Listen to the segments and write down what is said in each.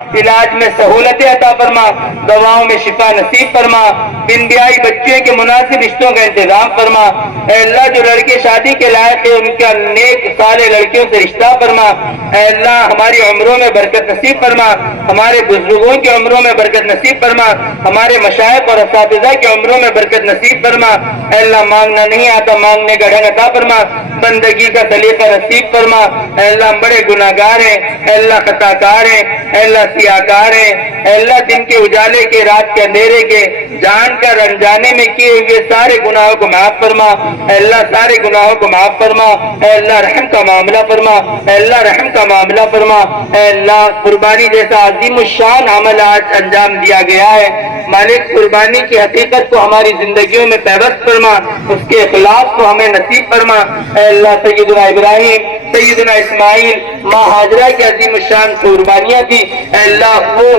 علاج میں سہولتیں عطا فرما، دواؤں میں شفا نصیب فرما، بن بیائی بچیوں کے مناسب رشتوں کا انتظام فرما۔ اے اللہ جو لڑکے شادی کے لائق ہیں ان کا نیک صالح لڑکیوں سے رشتہ فرما۔ اے اللہ ہماری عمروں میں برکت نصیب فرما، ہمارے بزرگوں کی عمروں میں برکت نصیب فرما، ہمارے مشائخ اور اساتذہ کی عمروں میں برکت نصیب فرما۔ اے اللہ مانگنا نہیں آتا، مانگنے کا ڈھنگ عطا فرما، بندگی کا سلیقہ نصیب فرما۔ اے اللہ ہم بڑے گناہگار ہیں، اے اللہ خطا کار ہیں، اے اللہ سیاہکار ہیں، اے اللہ دن کے اجالے کے رات کے اندھیرے کے جان کر انجانے میں کیے ہوئے سارے گناہوں کو معاف فرما۔ اے اللہ سارے گناہوں کو معاف فرما، اے اللہ رحم کا معاملہ فرما، اے اللہ رحم کا معاملہ فرما۔ اے اللہ قربانی جیسا عظیم الشان عمل آج انجام دیا گیا ہے، مالک قربانی کی حقیقت کو ہماری زندگیوں میں پیوست فرما، اس کے اخلاص کو ہمیں نصیب فرما۔ اے اللہ سیدنا ابراہیم، سیدنا اسماعیل، ماں ہاجرہ کی عظیم الشان قربانیاں تھی، اے اللہ وہ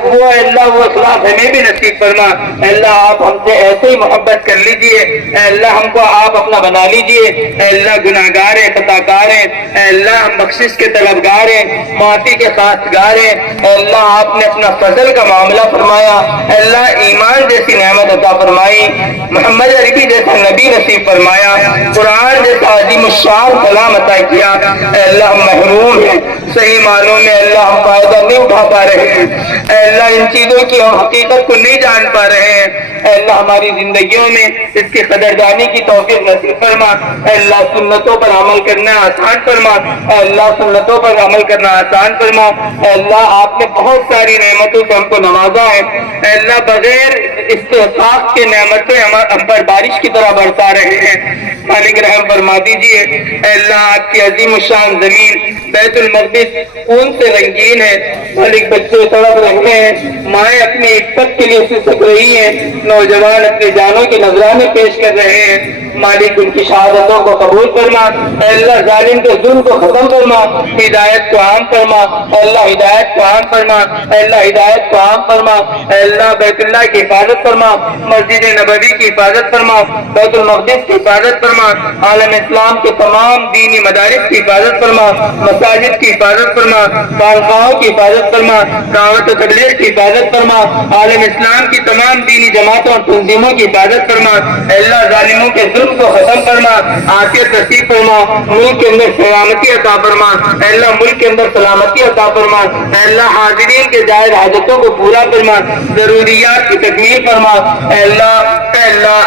اخلاص ہمیں بھی نصیب فرما۔ اے اللہ آپ ہم سے ایسے ہی محبت کر لیجئے، اے اللہ ہم کو آپ اپنا بنا لیجئے۔ اے اللہ گناہگار ہیں، خطا کار ہیں، اے اللہ ہم بخشش کے طلبگار ہیں، معافی کے خواستگار ہیں۔ اے اللہ آپ نے اپنا فضل کا معاملہ فرمایا، اے اللہ ایمان جیسی نعمت عطا فرمائی، محمد عربی جیسا نبی نصیب فرمایا، قرآن جیسا عظیم الشان کلام عطا کیا۔ اے اللہ ہم محروم ہیں، صحیح معنوں میں اللہ ہم فائدہ نہیں اٹھا پا رہے ہیں، اے اللہ ان چیزوں کی ہم حقیقت کو نہیں جان پا رہے ہیں۔ اے اللہ ہماری زندگیوں میں اس کی قدردانی کی توفیق نصیب فرما۔ اے اللہ سنتوں پر عمل کرنا آسان فرما، اے اللہ سنتوں پر عمل کرنا آسان فرما۔ اے اللہ آپ نے بہت ساری نعمتوں سے ہم کو نوازا ہے، اے اللہ بغیر استحقاق کے نعمتیں ہم پر بارش کی طرح برسا رہے ہیں، مالک رحم فرما دیجیے۔ اے اللہ آپ کی عظیم الشان زمین بیت المقدس خون سے رنگین ہے، مالک بچے تڑپ رہے ہیں، مائیں اپنی عفت کے لیے سسک رہی ہیں، نوجوان اپنی جانوں کے نذرانے پیش کر رہے ہیں، مالک ان کی شہادتوں کو قبول فرما۔ اے اللہ ظالم کے ظلم کو ختم فرما، ہدایت کو عام فرما، اے اللہ ہدایت کو عام فرما، اے اللہ ہدایت کو عام فرما۔ اے اللہ بیت اللہ کی حفاظت فرما، مسجد نبوی کی حفاظت فرما، بیت المقدس کی حفاظت فرما، عالم اسلام کے تمام دینی مدارس کی حفاظت فرما، مساجد کی حفاظت فرما، خانقاہوں کی حفاظت فرما، دعوت و تبلیغ کی حفاظت فرما، عالم اسلام کی تمام دینی جماعتوں اور تنظیموں کی حفاظت فرما۔ اے اللہ ظالموں کے ظلم کو ختم فرما، عافیت نصیب فرما، ملک کے اندر سلامتی عطا فرما، اے اللہ ملک کے اندر سلامتی عطا فرما، اے اللہ حاضرین کے جائز حاجتوں کو پورا فرما، ضروریات کی تکمیل فرما۔ اے اللہ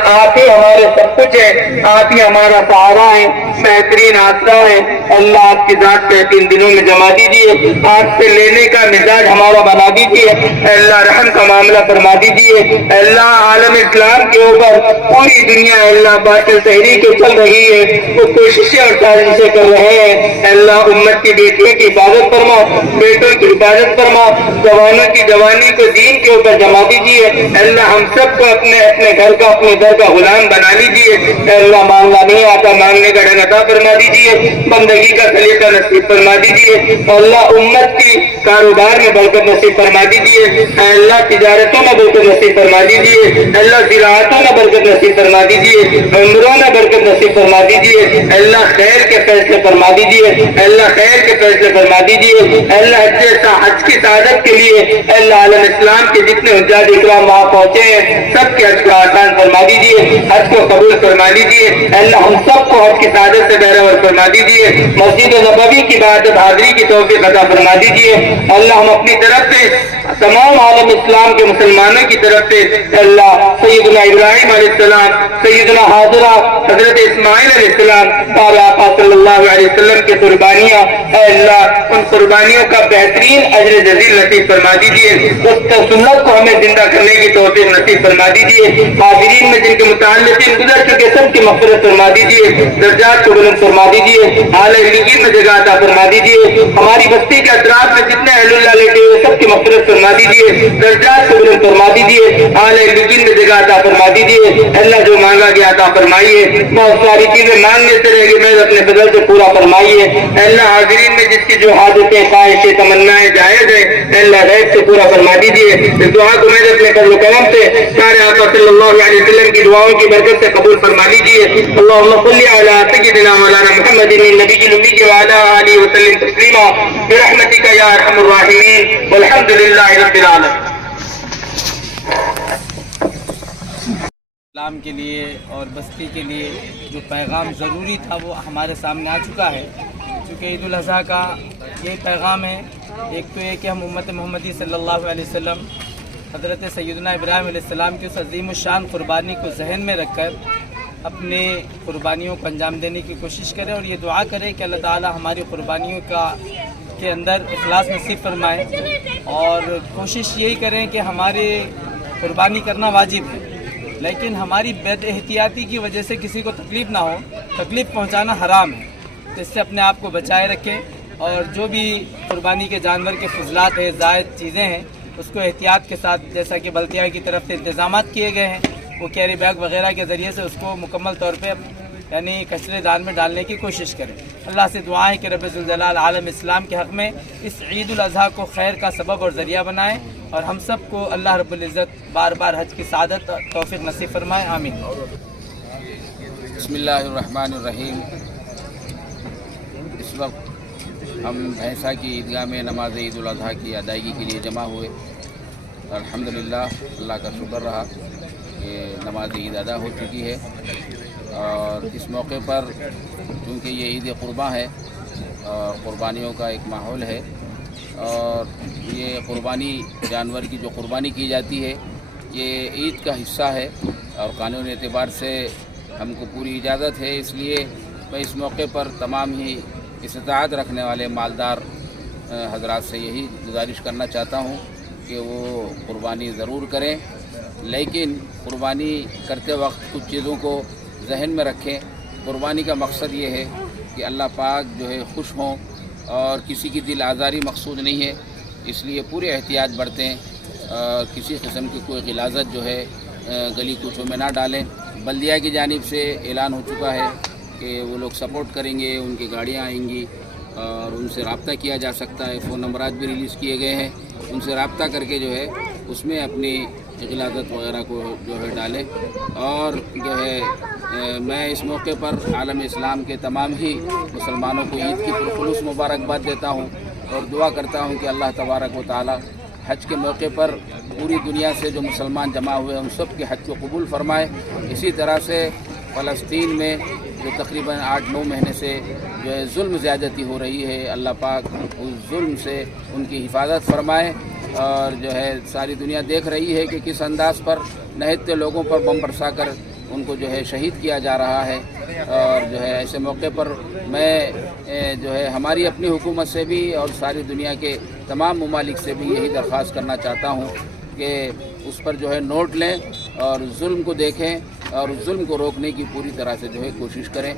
آپ ہی ہمارے سب کچھ ہے، آپ ہی ہمارا سہارا ہے، بہترین آسرا ہے۔ اللہ آپ کی ذات پہ تین دنوں میں جما دیجیے، آپ سے لینے کا مزاج ہمارا بنا دیجیے، اے اللہ رحم کا معاملہ فرما دیجیے۔ اے اللہ عالم اسلام کے اوپر پوری دنیا اے اللہ باطل تحریکیں چل رہی ہے، وہ کوششیں اور سازشیں کر رہے ہیں، اے اللہ امت کی بیٹیوں کی حفاظت فرما، بیٹوں کی حفاظت فرما، جوانوں کی جوانی کو دین کے اوپر جما دیجیے۔ اے اللہ ہم سب کو اپنے گھر کا اپنے در کا غلام بنا لیجیے۔ اے اللہ مانگنا نہیں آتا، مانگنے کا ڈھنگ عطا فرما دیجیے، بندگی کا سلیقہ نصیب فرما دیجیے۔ اے اللہ امت کی کاروبار میں برکت نصیب فرما دیجیے، اے اللہ تجارتوں میں برکت نصیب فرما دیجیے، اے اللہ زراعتوں میں برکت نصیب فرما دیجیے، عمروں میں برکت نصیب فرما دیجیے، اے اللہ خیر کے فیصلے فرما دیجیے، اے اللہ خیر کے فیصلے فرما دیجیے، اے اللہ حج کی سعادت کے لیے اے اللہ عالم اسلام کے جتنے حجاج اکرام وہاں پہنچے ہیں سب کے حج کو آسان فرما دیجیے، حج کو قبول فرما دیجیے، اے اللہ ہم سب کو حج کی سعادت سے بہرور فرما دیجیے، مسجد نبوی کی عبادت حاضری کی توفیق عطا فرما دیجیے۔ اللہ ہم اپنی طرف سے تمام عالم اسلام کے مسلمانوں کی طرف سے اللہ سیدنا ابراہیم علیہ السلام، سیدنا حاجرہ، حضرت اسماعیل علیہ السلام اور آقا صلی اللہ علیہ وسلم کی قربانیاں اے اللہ ان قربانیوں کا بہترین اجر جزیل نصیب فرما دیجیے، اس سنت کو ہمیں زندہ کرنے کی توفیق نصیب فرما دیجیے، حاضرین میں جن کے متعلقین گزر چکے سب کی مغفرت فرما دیجیے، درجات کو بلند فرما دیجیے، اعلی علین میں جگہ عطا فرما دیجیے، ہماری بستی کے اطراف میں جتنے اہل اللہ لیٹے ہوئے سب کی مغفرت فرما دیجیے، درجات کو بلند فرما دیجیے، اعلی علین میں جگہ عطا فرما دیجیے، اللہ جو مانگا گیا عطا فرما فرمائیے، بہت ساری چیزیں مانگنے سے رہ گئی، میں اپنے فضل سے پورا فرمائیے۔ اے اللہ حاضرین میں جس کی جو حاجتیں خواہشیں تمنائیں جائز ہیں اے اللہ غیب سے پورا فرما دیجیے۔ اس دعا کو میں اپنے فضل و کرم سے سارے آقا صلی اللہ علیہ وسلم کی دعاؤں کی برکت سے قبول فرما لیجیے۔ اللہم صلی علی سیدنا مولانا محمد النبی الأمی وعلی آلہ وسلم تسلیما برحمتک یا ارحم الراحمین والحمد للہ رب العالمین۔ اسلام کے لیے اور بستی کے لیے جو پیغام ضروری تھا وہ ہمارے سامنے آ چکا ہے۔ چونکہ عید الاضحیٰ کا یہ پیغام ہے، ایک تو یہ کہ ہم امت محمدی صلی اللہ علیہ وسلم حضرت سیدنا ابراہیم علیہ السلام کی اس عظیم الشان قربانی کو ذہن میں رکھ کر اپنے قربانیوں کو انجام دینے کی کوشش کریں، اور یہ دعا کریں کہ اللہ تعالی ہماری قربانیوں کے اندر اخلاص نصیب فرمائے، اور کوشش یہی کریں کہ ہمارے قربانی کرنا واجب ہے، لیکن ہماری بد احتیاطی کی وجہ سے کسی کو تکلیف نہ ہو، تکلیف پہنچانا حرام ہے، تو اس سے اپنے آپ کو بچائے رکھیں، اور جو بھی قربانی کے جانور کے فضلات ہیں، زائد چیزیں ہیں، اس کو احتیاط کے ساتھ، جیسا کہ بلدیہ کی طرف سے انتظامات کیے گئے ہیں، وہ کیری بیگ وغیرہ کے ذریعے سے اس کو مکمل طور پہ یعنی کچرے دان میں ڈالنے کی کوشش کریں۔ اللہ سے دعا ہے کہ رب ذوالجلال عالم اسلام کے حق میں اس عید الاضحیٰ کو خیر کا سبب اور ذریعہ بنائیں، اور ہم سب کو اللہ رب العزت بار بار حج کی سعادت توفیق نصیب فرمائے، آمین۔ بسم اللہ الرحمن الرحیم۔ اس وقت ہم بھینسہ کی عیدگاہ میں نماز عید الاضحیٰ کی ادائیگی کے لیے جمع ہوئے۔ الحمدللہ اللہ کا شکر رہا کہ نماز عید ادا ہو چکی ہے، اور اس موقع پر چونکہ یہ عید قرباں ہے اور قربانیوں کا ایک ماحول ہے، اور یہ قربانی جانور کی جو قربانی کی جاتی ہے یہ عید کا حصہ ہے، اور قانونی اعتبار سے ہم کو پوری اجازت ہے۔ اس لیے میں اس موقع پر تمام ہی استطاعت رکھنے والے مالدار حضرات سے یہی گزارش کرنا چاہتا ہوں کہ وہ قربانی ضرور کریں، لیکن قربانی کرتے وقت کچھ چیزوں کو ذہن میں رکھیں۔ قربانی کا مقصد یہ ہے کہ اللہ پاک جو ہے خوش ہوں، اور کسی کی دل آزاری مقصود نہیں ہے، اس لیے پورے احتیاط برتیں، کسی قسم کی کوئی غلاظت جو ہے گلی کوچوں میں نہ ڈالیں۔ بلدیہ کی جانب سے اعلان ہو چکا ہے کہ وہ لوگ سپورٹ کریں گے، ان کی گاڑیاں آئیں گی اور ان سے رابطہ کیا جا سکتا ہے، فون نمبرات بھی ریلیز کیے گئے ہیں، ان سے رابطہ کر کے جو ہے اس میں اپنی غلاظت وغیرہ کو جو ہے ڈالیں۔ اور جو ہے میں اس موقع پر عالم اسلام کے تمام ہی مسلمانوں کو عید کی پرخلوص مبارکباد دیتا ہوں، اور دعا کرتا ہوں کہ اللہ تبارک و تعالی حج کے موقع پر پوری دنیا سے جو مسلمان جمع ہوئے ان سب کے حج کو قبول فرمائے۔ اسی طرح سے فلسطین میں جو تقریباً 8-9 مہینے سے جو ہے ظلم زیادتی ہو رہی ہے، اللہ پاک اس ظلم سے ان کی حفاظت فرمائے، اور جو ہے ساری دنیا دیکھ رہی ہے کہ کس انداز پر نہتے لوگوں پر بم برسا کر ان کو جو ہے شہید کیا جا رہا ہے۔ اور جو ہے ایسے موقع پر میں جو ہے ہماری اپنی حکومت سے بھی اور ساری دنیا کے تمام ممالک سے بھی یہی درخواست کرنا چاہتا ہوں کہ اس پر جو ہے نوٹ لیں اور ظلم کو دیکھیں، اور ظلم کو روکنے کی پوری طرح سے جو ہے کوشش کریں۔